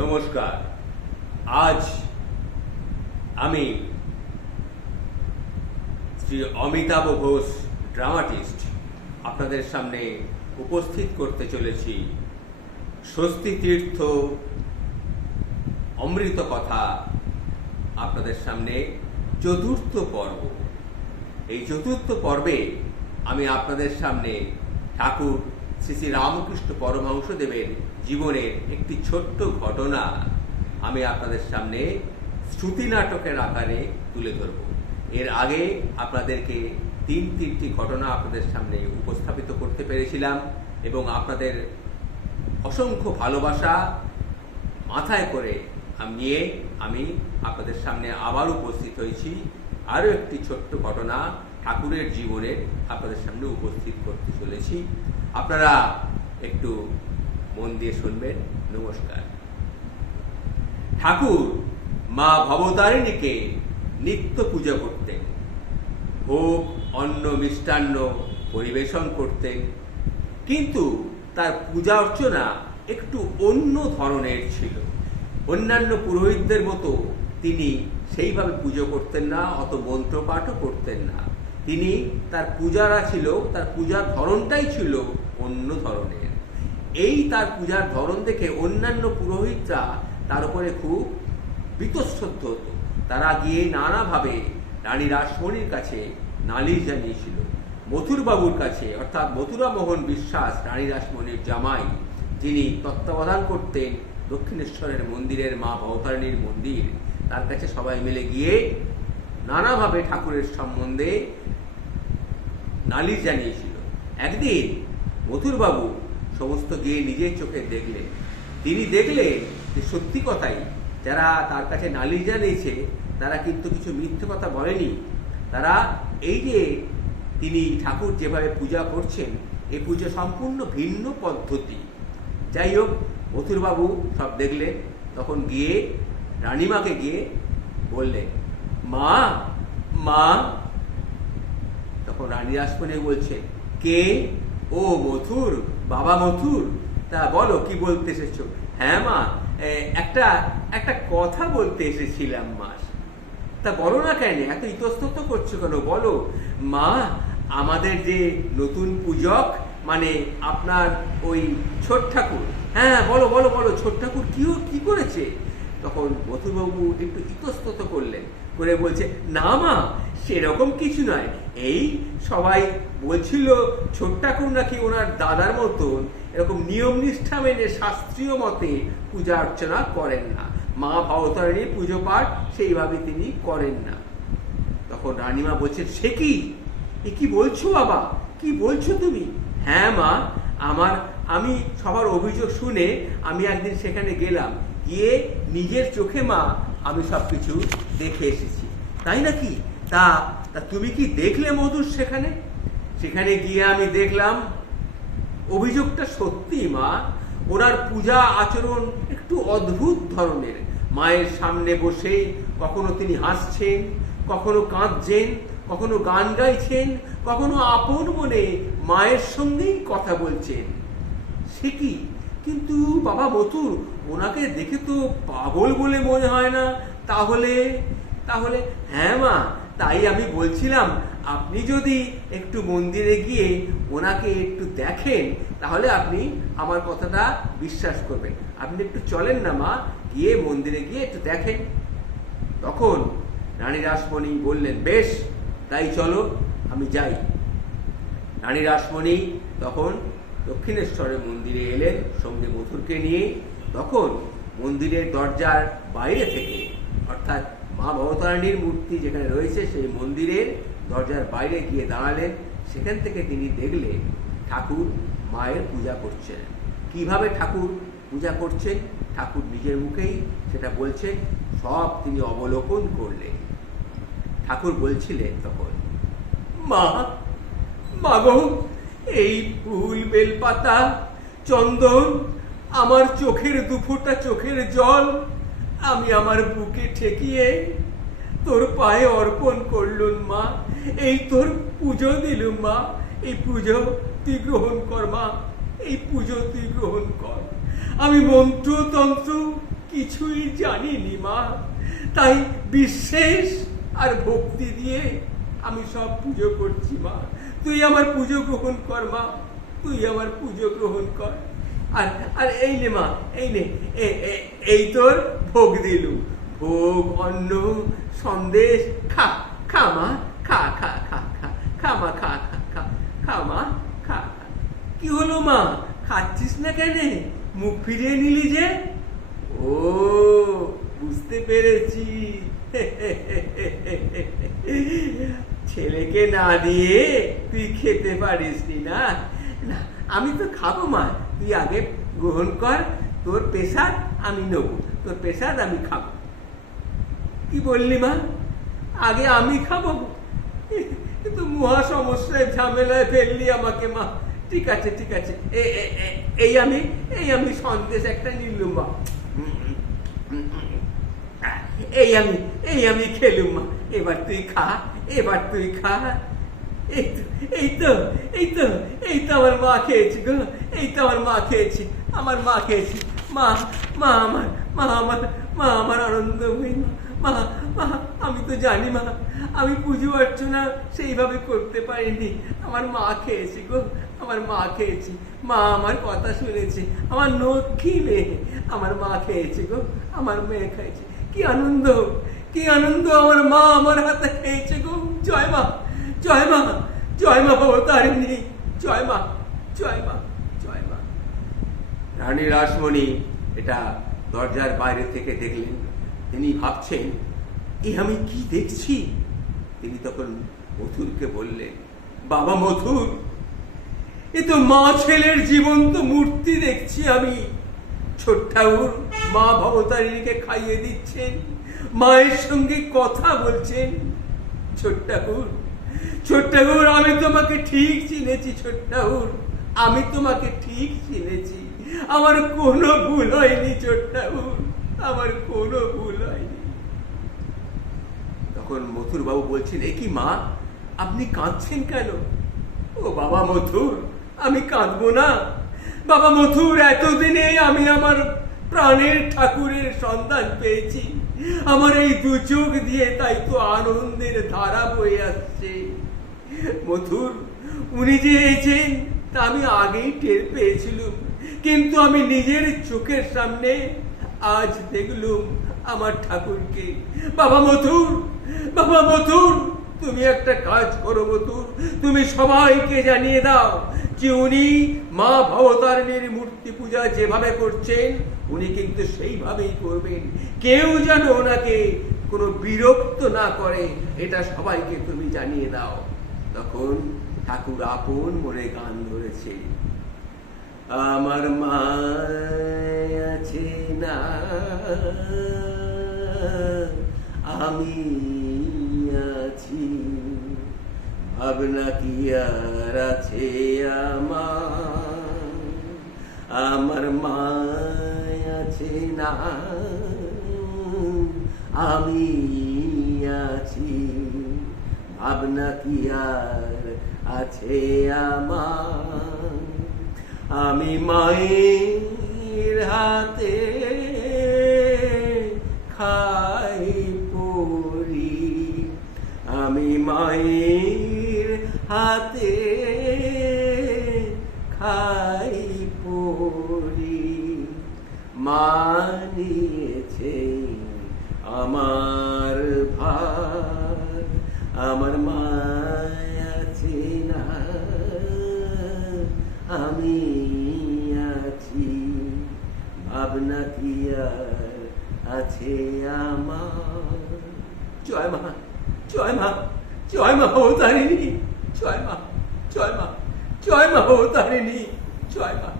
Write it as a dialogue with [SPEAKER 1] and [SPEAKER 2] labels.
[SPEAKER 1] নমস্কার। আজ আমি শ্রী অমিতাভ ঘোষ, ড্রামাটিস্ট, আপনাদের সামনে উপস্থিত করতে চলেছি। স্বস্তি তীর্থ অমৃত কথা আপনাদের সামনে চতুর্থ পর্ব। এই চতুর্থ পর্বে আমি আপনাদের সামনে ঠাকুর শ্রী শ্রী রামকৃষ্ণ পরমহংস দেবের জীবনের একটি ছোট্ট ঘটনা আমি আপনাদের সামনে শ্রুতি নাটকের আকারে তুলে ধরব। এর আগে আপনাদেরকে তিন তিনটি ঘটনা আপনাদের সামনে উপস্থাপিত করতে পেরেছিলাম এবং আপনাদের অসংখ্য ভালোবাসা মাথায় করে নিয়ে আমি আপনাদের সামনে আবার উপস্থিত হয়েছি। আরও একটি ছোট্ট ঘটনা ঠাকুরের জীবনের আপনাদের সামনে উপস্থিত করতে চলেছি। আপনারা একটু মন দিয়ে শুনবেন। নমস্কার। ঠাকুর, মা ভবতারিণীকে নিত্য পূজা করতেন। ভোগ, অন্ন, মিষ্টান্ন পরিবেশন করতেন। কিন্তু তার পূজা অর্চনা একটু অন্য ধরনের ছিল। অন্যান্য পুরোহিতদের মতো তিনি সেইভাবে পুজো করতেন না, অত মন্ত্রপাঠও করতেন না। তিনি তার পূজারা ছিল, তার পূজার ধরনটাই ছিল অন্য ধরনের। এই তার পূজার ধরন দেখে অন্যান্য পুরোহিতরা তার উপরে খুব বীতশ্রদ্ধ হতো। তারা গিয়ে নানাভাবে রানী রাসমণির কাছে নালিশ জানিয়েছিল। মথুরবাবুর কাছে, অর্থাৎ মথুরা মোহন বিশ্বাস রানী রাসমণির জামাই, যিনি তত্ত্বাবধান করতেন দক্ষিণেশ্বরের মন্দিরের মা ভবতারিণীর মন্দির, তার কাছে সবাই মিলে গিয়ে নানাভাবে ঠাকুরের সম্বন্ধে নালিশ জানিয়েছিল। একদিন মথুরবাবু সমস্ত গিয়ে নিজের চোখে দেখলেন তিনি দেখলেন যে সত্যি কথাই, যারা তার কাছে নালিশ জানিয়েছে, তারা কিন্তু কিছু মিথ্যে কথা বলেনি। তারা এই যে তিনি ঠাকুর যেভাবে পূজা করছেন এই পুজো সম্পূর্ণ ভিন্ন পদ্ধতি। যাই হোক, মথুরবাবু সব দেখলেন, তখন গিয়ে রানীমাকে গিয়ে বললেন, মা মা। তখন রানী রাসমণি বলছে, কে? ও মথুর, বাবা মথুর। তা বলো, কি বলতে এসেছ? হ্যাঁ মা একটা একটা কথা বলতে এসেছিলাম, মা। তা বলো না কেন, এত ইতস্তত করছ কেন? বলো। মা, আমাদের যে নতুন পূজক মানে আপনার ওই ছোট ঠাকুর হ্যাঁ বলো বলো বলো, ছোট ঠাকুর কি কি করেছে? তখন মথুরবাবু একটু ইতস্তত করলেন, করে বলছে, না, মা সেরকম কিছু নয়। এই সবাই বলছিল ছোট ঠাকুর নাকি ওনার দাদার মতন এরকম নিয়ম নিষ্ঠা মেনে শাস্ত্রীয় মতে পূজা অর্চনা করেন না। মা ভবতারিণীর পুজো পাঠ সেইভাবে তিনি করেন না। তখন রানীমা বলছেন, সে কি? কি বলছো বাবা? কি বলছো তুমি? হ্যাঁ মা, আমার, আমি সবার অভিযোগ শুনে আমি একদিন সেখানে গেলাম। গিয়ে নিজের চোখে মা, আমি সব কিছু দেখে এসেছি। তাই নাকি? তা তা তুমি কি দেখলে মধুর সেখানে? সেখানে গিয়ে আমি দেখলাম, অভিযোগটা সত্যি, মা। ওনার পূজা আচরণ একটু অদ্ভুত ধরনের। মায়ের সামনে বসে কখনো তিনি হাসছেন, কখনো কাঁদছেন, কখনো গান গাইছেন, কখনো আপন মনে মায়ের সঙ্গেই কথা বলছেন। সে কি? কিন্তু বাবা মথুর, ওনাকে দেখে তো পাগল বলে মনে হয় না? তাহলে তাহলে হ্যাঁ মা। তাই আমি বলছিলাম, আপনি যদি একটু মন্দিরে গিয়ে ওনাকে একটু দেখেন, তাহলে আপনি আমার কথাটা বিশ্বাস করবেন। আপনি একটু চলেন না মা, গিয়ে মন্দিরে গিয়ে একটু দেখেন। তখন রানী রাসমণি বললেন, বেশ, তাই চলো, আমি যাই। রানী রাসমণি তখন দক্ষিণেশ্বরের মন্দিরে এলেন, সঙ্গে মথুরকে নিয়ে। তখন মন্দিরের দরজার বাইরে থেকে, অর্থাৎ মা ভবতারিণীর মূর্তি যেখানে রয়েছে, সেই মন্দিরের দরজার বাইরে গিয়ে দাঁড়ালেন। সেখান থেকে তিনি দেখলেন ঠাকুর মায়ের পূজা করছেন। কীভাবে ঠাকুর পূজা করছেন? ঠাকুর নিজের মুখেই সেটা বলছেন, সব তিনি অবলোকন করলেন। ঠাকুর বলছিলেন তখন, মা মাগো এই ফুল, বেলপাতা, চন্দন, আমার চোখের দুফোটা চোখের জল আমি আমার বুকে ঠেকিয়ে তোর পায়ে অর্পণ করলুম, মা। এই তোর পুজো দিলুম, মা। এই পুজো তুই গ্রহণ কর, মা। এই পুজো তুই গ্রহণ কর। আমি মন্ত্র তন্ত্র কিছুই জানিনি, মা। তাই বিশ্বাস আর ভক্তি দিয়ে আমি সব পুজো করছি, মা। তুই আমার পুজো গ্রহণ কর, মা। তুই আমার পুজো গ্রহণ কর। আর আর এই নে, মা, এই নে। এই তোর ভোগ দিলু। ভোগ, অন্ন, সন্দেশ, খা খা মা খা খা খা খা খা মা খা খা খা খা মা খা খা। কি হলো মা? খাচ্ছিস না কেন? মুখ ফিরিয়ে নিলি যে? ও, বুঝতে পেরেছি। ছেলেকে না দিয়ে তুই খেতে পারিসনি না না? আমি তো খাব মা। তুই আগে গ্রহণ কর, তোর পেশাদ আমি নেব। তোর পেশাদ আমি খাব। কি বললি মা? আগে আমি খাব কিন্তু মহা সমস্যায়, ঝামেলায় ফেললি আমাকে মা। ঠিক আছে ঠিক আছে। এই আমি এই আমি সন্দেশ একটা নিলুম মা। এই আমি এই আমি খেলুম মা। এবার তুই খা, এবার তুই খা। এই তো এই তো এই তো এই তো আমার মা খেয়েছি গো। এই তো আমার মা খেয়েছি, আমার মা খেয়েছি। মা মা আমার মা আমার মা আমার আনন্দময়ী মা মা, আমি তো জানি মা, আমি পুজো অর্চনা সেইভাবে করতে পারিনি। আমার মা খেয়েছি গো, আমার মা খেয়েছি। মা আমার কথা শুনেছি, আমার লক্ষ্মী মেয়ে আমার মা খেয়েছি গো, আমার মেয়ে খেয়েছে। কি আনন্দ কি আনন্দ আমার মা আমার হাতে খেয়েছে গো। জয় মা জয় মা জয় মা ভবতারিণী, জয় মা জয় মা। রানী রাসমণি এটা দরজার বাইরে থেকে দেখলেন। তিনি ভাবছেন, এ আমি কি দেখছি? তিনি তখন মথুরকে বললেন, বাবা মথুর, এ তো মা ছেলের জীবন্ত মূর্তি দেখছি আমি। ছোট্টাউর মা ভবতারিণীকে খাইয়ে দিচ্ছেন, মায়ের সঙ্গে কথা বলছেন। ছোট্টাকুর ছোট্টাকুর আমি তোমাকে ঠিক চিনেছি ছোট্টাউর, আমি তোমাকে ঠিক চিনেছি। আমার কোনো ভুল হয়নি ছোট্টাউর আমার কোনো ভুল হয়নি। তখন মথুর বাবু বলছেন, এ কি মা, আপনি কাঁদছেন কেন? ও বাবা মথুর, আমি কাঁদবো না। বাবা মথুর, এতদিনে আমি আমার প্রাণের ঠাকুরের সন্ধান পেয়েছি। আমার এই দু চোখ দিয়ে তাই তো আনন্দের ধারা বয়ে আসছে। মথুর, উনি যে এসেছেন, তা আমি আগেই টের পেয়েছিলাম। কিন্তু আমি নিজের চোখের সামনে আজ দেখলুম আমার ঠাকুরকে। বাবা মথুর বাবা মথুর, তুমি একটা কাজ করো মথুর, তুমি সবাইকে জানিয়ে দাও যে উনি মা ভবতারিণীর মূর্তি পূজা যেভাবে করছেন, উনি কিন্তু সেইভাবেই করবেন। কেউ যেন ওনাকে কোনো বিরক্ত না করে, এটা সবাইকে তুমি জানিয়ে দাও। তখন ঠাকুর আপন মনে গান ধরেছে। আমার মা আছে না। আমি আছি। ভাবনা কি আর আছে আমার? আমার মা না। আমি আছি। ভাবনা কি আর আছে আমার? আমি মায়ের হাতে খাই পড়ি আমি মায়ের হাতে খাই পড়ি মানিয়েছে আমার ভার, আমার মায়াছি না আমি ভাবনা কি আর আছে আমার। জয় মা জয় মা জয় মা অবতারিণী, জয় মা জয় মা জয় মা অবতারিণী, জয় মা।